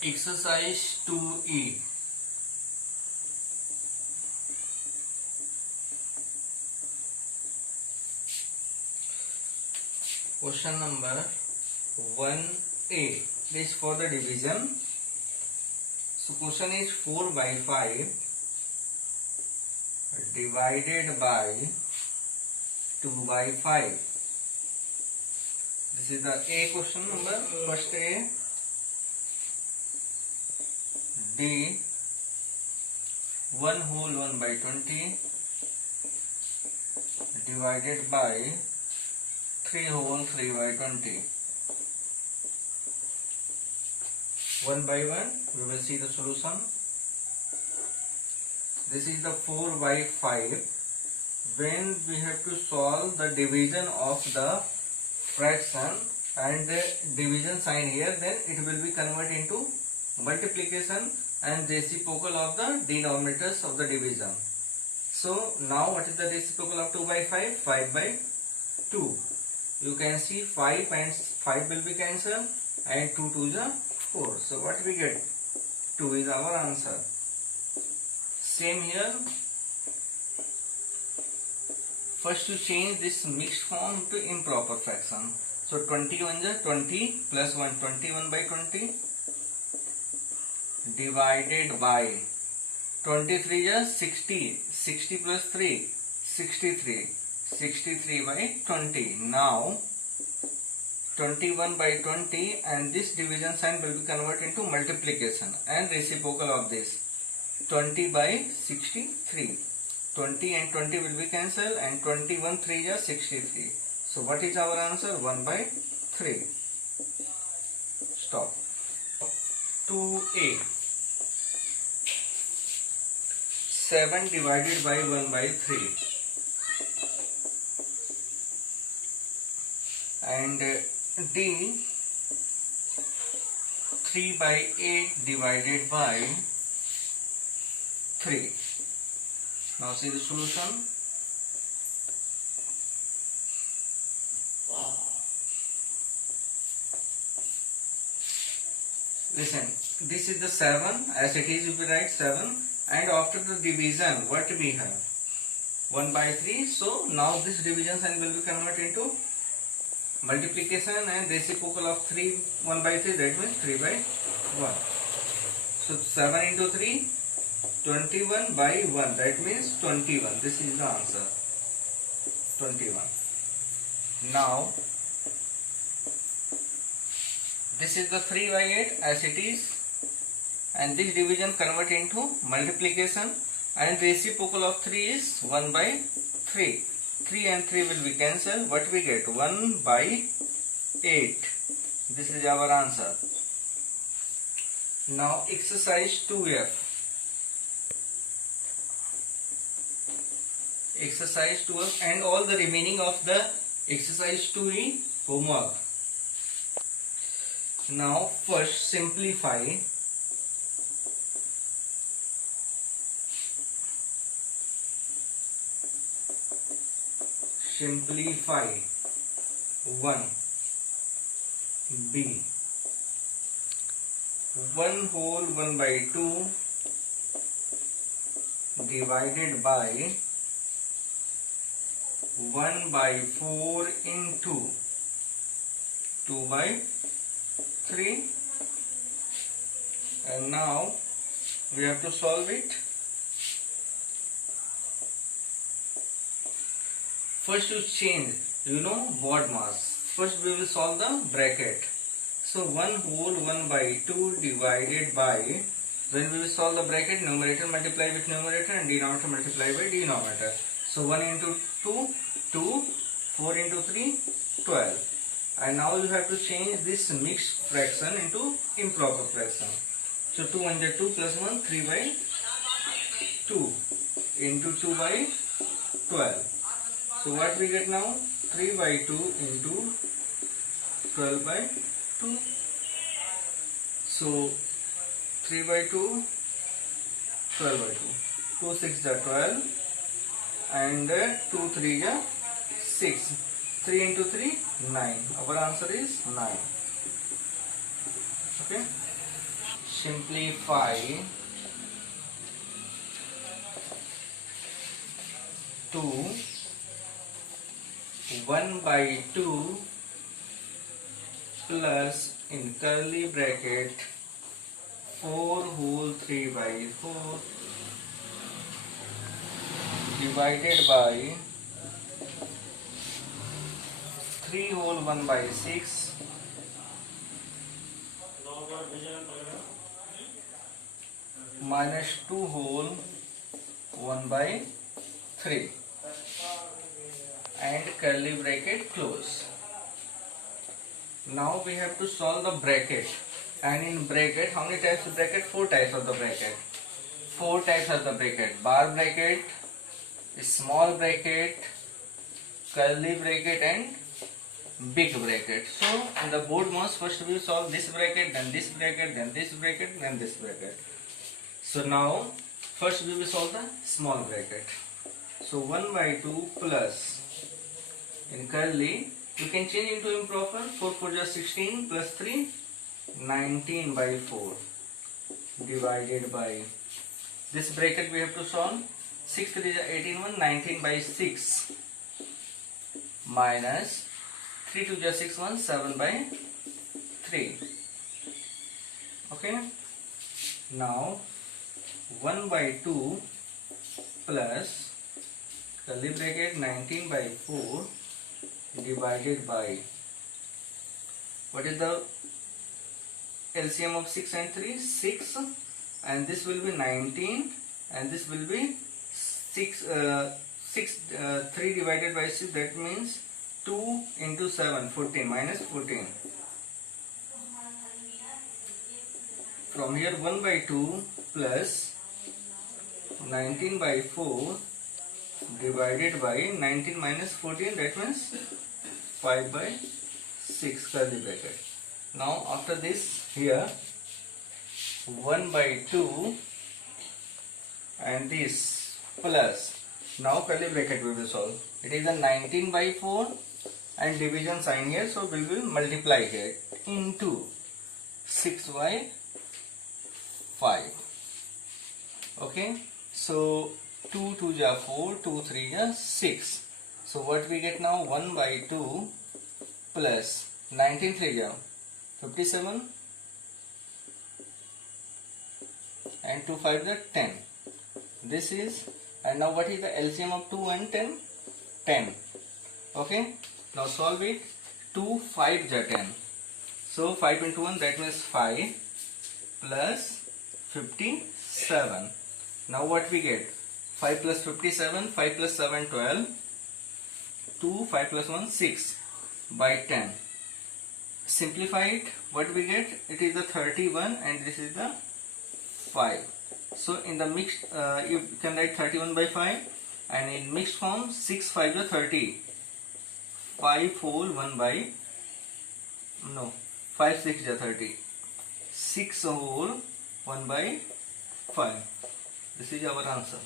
Exercise 2E. Question number 1A. This is for the division. So question is 4 by 5 divided by 2 by 5. This is the A question number. First A. D 1 whole 1 by 20 divided by 3 whole 3 by 20. One by one we will see the solution. This is the 4 by 5. When we have to solve the division of the fraction and the division sign here, then it will be converted into multiplication and reciprocal of the denominators of the division. So now what is the reciprocal of 2 by 5? 5 by 2. You can see 5 and 5 will be cancelled and 2 to the 4. So what we get? 2 is our answer. Same here. First to change this mixed form to improper fraction. So 21 is 20 plus 1, 21 by 20 divided by 23 is 60, 60 plus 3, 63, 63 by 20. Now 21 by 20 and this division sign will be converted into multiplication and reciprocal of this 20 by 63. 20 and 20 will be cancelled and 21 3 is 63. So what is our answer? 1 by 3. Stop. 2A. 7 divided by 1 by 3 and D 3 by 8 divided by 3. Now see the solution. Listen, this is the 7 as it is, you will write 7 and after the division what we have? 1 by 3. So now this division sign will be converted into multiplication and reciprocal of 3 1 by 3, that means 3 by 1. So 7 into 3 21 by 1, that means 21. This is the answer, 21. Now this is the 3 by 8 as it is and this division convert into multiplication and reciprocal of 3 is 1 by 3. 3 and 3 will be cancelled. What we get? 1 by 8. This is our answer. Now exercise 2F. Exercise 2F and all the remaining of the exercise 2E homework. Now first simplify. Simplify 1 B 1 whole 1 by 2 divided by 1 by 4 into 2 by 3 and now we have to solve it. First you change, BOD mass. First we will solve the bracket. So 1 whole 1 by 2 divided by, when we will solve the bracket, numerator multiply with numerator and denominator multiply by denominator. So 1 into 2, 2, 4 into 3, 12. And now you have to change this mixed fraction into improper fraction. So 2 1 is 2 plus 1, 3 by 2 into 2 by 12. So what we get now? 3 by 2 into 12 by 2. So 3 by 2, 12 by 2. 2 6 is 12 and 2 3 is 6. 3 into 3, 9. Our answer is 9. Okay. simplify to 1 by 2 plus in curly bracket 4 whole 3 by 4 divided by 3 whole 1 by 6 minus 2 whole 1 by 3 and curly bracket close. Now we have to solve the bracket, and in bracket how many types of bracket? 4 types of the bracket. 4 types of the bracket: bar bracket, small bracket, curly bracket and big bracket. So in the board most first we solve this bracket, then this bracket, then this bracket, then this bracket. So now first we will solve the small bracket. So 1 by 2 plus in curly you can change into improper. 4 4 is 16 plus 3 19 by 4 divided by this bracket we have to solve. 6 3 is 18 1 19 by 6 minus 3 2 is 6 1 7 by 3. Okay. Now 1 by 2 plus curly bracket 19 by 4 divided by, what is the LCM of 6 and 3? 6, and this will be 19 and this will be 3 divided by 6, that means 2 into 7 14 minus 14. From here 1 by 2 plus 19 by 4 divided by 19 minus 14, that means 5 by 6 curly bracket. Now after this here 1 by 2 and this plus, now curly bracket we will solve. It is a 19 by 4 and division sign here, so we will multiply here into 6 by 5. Okay, so 2 2 ja 4, 2 3 ja 6. So what we get now? 1 by 2 plus 19 3 ja 57 and 2 5 ja 10. This is, and now what is the LCM of 2 and 10? 10. Okay, now solve it. 2 5 ja 10. So 5 into 1, that means 5 plus 57. Now what we get? 5 plus 57, 5 plus 7 12, 2 5 plus 1 6 by 10. Simplify it, what we get? It is the 31 and this is the 5. So in the mixed, you can write 31 by 5, and in mixed form 6 5 is 30. 5 whole 1 by, no, 5 6 is 30. 6 whole 1 by 5. This is our answer.